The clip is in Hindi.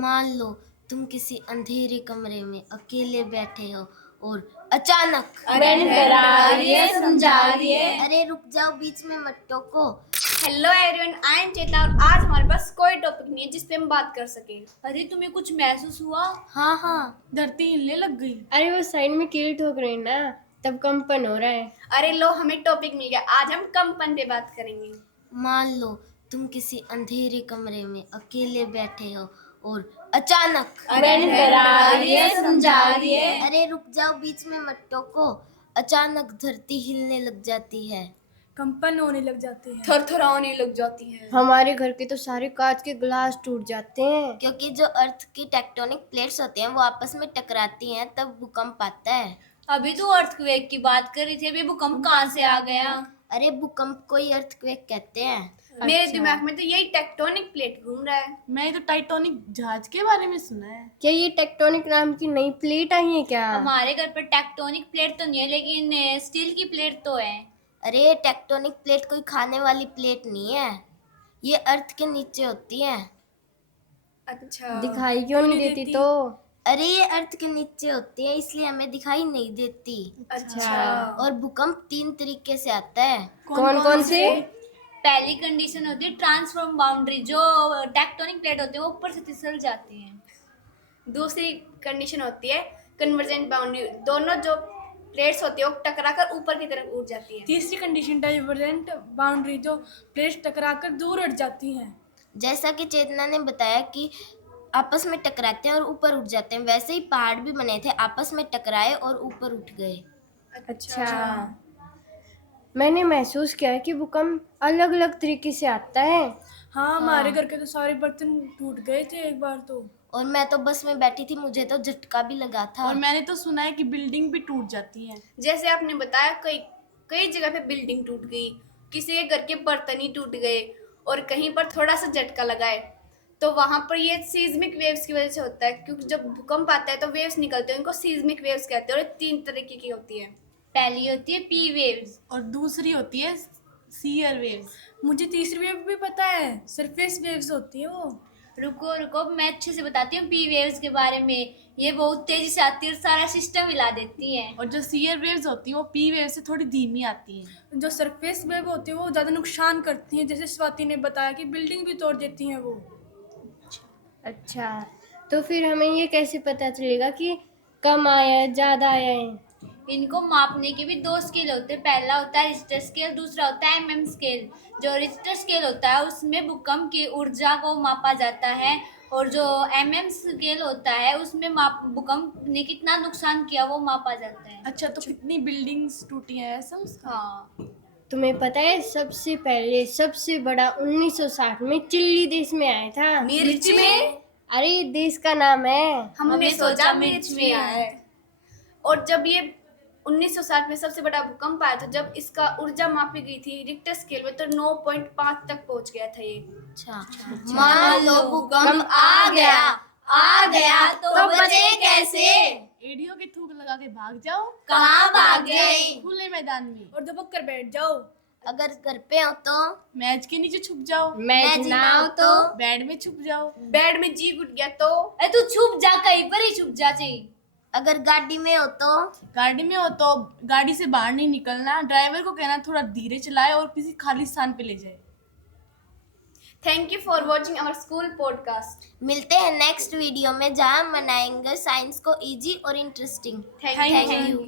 मान लो तुम किसी अंधेरे कमरे में अकेले बैठे हो और अचानक समझा रही है। अरे रुक जाओ, बीच में मत टोको। हेलो एवरीवन, आई एम चेतना और आज हमारे पास कोई टॉपिक नहीं है जिस पे हम बात कर सके। अरे तुम्हें कुछ महसूस हुआ? हाँ, धरती हिलने लग गई। अरे वो साइड में कील ठोक रही है ना, तब कंपन हो रहा है। अरे लो, हमें टॉपिक मिल गया। आज हम कंपन पे बात करेंगे। मान लो तुम किसी अंधेरे कमरे में अकेले बैठे हो और अचानक समझा रही है। अरे रुक जाओ, बीच में मत टोको। अचानक धरती हिलने लग जाती है, कंपन होने लग जाते हैं। थरथराने लग जाती है। हमारे घर के तो सारे कांच के ग्लास टूट जाते हैं। क्योंकि जो अर्थ की टेक्टोनिक प्लेट्स होती हैं वो आपस में टकराती हैं, तब भूकंप आता है। अभी तो अर्थक्वेक की बात कर रही थी, अभी भूकंप कहाँ से आ गया? अरे भूकंप को ही अर्थक्वेक कहते हैं। मेरे दिमाग में तो यही टेक्टोनिक प्लेट घूम रहा है। मैंने तो टाइटैनिक जहाज के बारे में सुना है। क्या ये टेक्टोनिक नाम की नई प्लेट आई है क्या? हमारे घर पर टेक्टोनिक प्लेट तो नहीं है, लेकिन स्टील की प्लेट तो है। अरे टेक्टोनिक प्लेट कोई खाने वाली प्लेट नहीं है, ये अर्थ के नीचे होती है। अच्छा, दिखाई क्यों नहीं देती तो? अरे ये अर्थ के नीचे होती है, इसलिए हमें दिखाई नहीं देती। अच्छा। और भूकंप 3 तरीके से आता है। कौन से? पहली कंडीशन होती है ट्रांसफॉर्म बाउंड्री, जो टेक्टोनिक प्लेट होती है वो ऊपर से फिसल जाती हैं। दूसरी कंडीशन होती है कन्वर्जेंट बाउंड्री, दोनों जो प्लेट्स होती है वो टकराकर ऊपर की तरफ उठ जाती है। तीसरी कंडीशन डाइवर्जेंट बाउंड्री, जो प्लेट्स टकराकर दूर हट जाती हैं। जैसा कि चेतना ने बताया कि आपस में टकराते हैं और ऊपर उठ जाते हैं, वैसे ही पहाड़ भी बने थे, आपस में टकराए और ऊपर उठ गए। अच्छा, मैंने महसूस किया है कि भूकंप अलग अलग तरीके से आता है। हाँ, हमारे घर के तो सारे बर्तन टूट गए थे एक बार तो। और मैं तो बस में बैठी थी, मुझे तो झटका भी लगा था। और मैंने तो सुना है कि बिल्डिंग भी टूट जाती है। जैसे आपने बताया, कई कई जगह पे बिल्डिंग टूट गई, किसी के घर के बर्तन ही टूट गए और कहीं पर थोड़ा सा झटका लगाए, तो वहां पर ये सीज्मिक वेव्स की वजह से होता है। क्योंकि जब भूकंप आता है तो वेव्स निकलते हैं, इनको सीज्मिक वेव्स कहते हैं। और ये 3 तरीके की होती है। पहली होती है पी वेव्स और दूसरी होती है सीयर वेव्स। मुझे तीसरी वेव भी पता है, सरफेस वेव्स होती है वो। रुको, मैं अच्छे से बताती हूँ पी वेव्स के बारे में। ये बहुत तेजी से आती है और सारा सिस्टम हिला देती है। और जो सीयर वेव्स होती हैं वो पी वेव से थोड़ी धीमी आती हैं। जो सरफेस वेव होती है वो ज़्यादा नुकसान करती हैं, जैसे स्वाति ने बताया कि बिल्डिंग भी तोड़ देती हैं वो। अच्छा, तो फिर हमें ये कैसे पता चलेगा कि कम आया है, ज़्यादा आया है? इनको मापने के भी 2 स्केल होते हैं। पहला होता है रिक्टर स्केल, दूसरा होता है एमएम स्केल। जो रिक्टर स्केल होता है उसमें भूकंप की ऊर्जा को मापा जाता है, और जो एमएम स्केल होता है उसमें भूकंप ने कितना नुकसान किया वो मापा जाता है। अच्छा, तो कितनी बिल्डिंग्स टूटी हैं ऐसा उसका? हाँ। तुम्हें पता है सबसे पहले सबसे बड़ा 1960 में चिली देश में आया था। मिर्च में? अरे देश का नाम है। हमने सोचा मिर्च में आया है। और जब ये 1960 में सबसे बड़ा भूकंप आया था, जब इसका ऊर्जा मापी गई थी रिक्टर स्केल में, तो 9.5 तक पहुंच गया था ये। अच्छा, मान लो भूकंप आ गया तो बचे कैसे? एडियो की थूक लगा के भाग जाओ। कहाँ भाग गए? खुले मैदान में। और दबक कर बैठ जाओ। अगर घर पे हो तो? मैच के नीचे छुप जाओ। मैच ना हो तो? बेड में छुप जाओ। बेड में जी उठ गया तो? अरे तू छुप जा, कहीं पर ही छुप जा चाहिए। अगर गाड़ी में हो तो? गाड़ी में हो तो गाड़ी से बाहर नहीं निकलना, ड्राइवर को कहना थोड़ा धीरे चलाए और किसी खाली स्थान पे ले जाए। Thank you for watching our school podcast. मिलते हैं नेक्स्ट वीडियो में, जहाँ मनाएंगे साइंस को इजी और इंटरेस्टिंग। Thank you.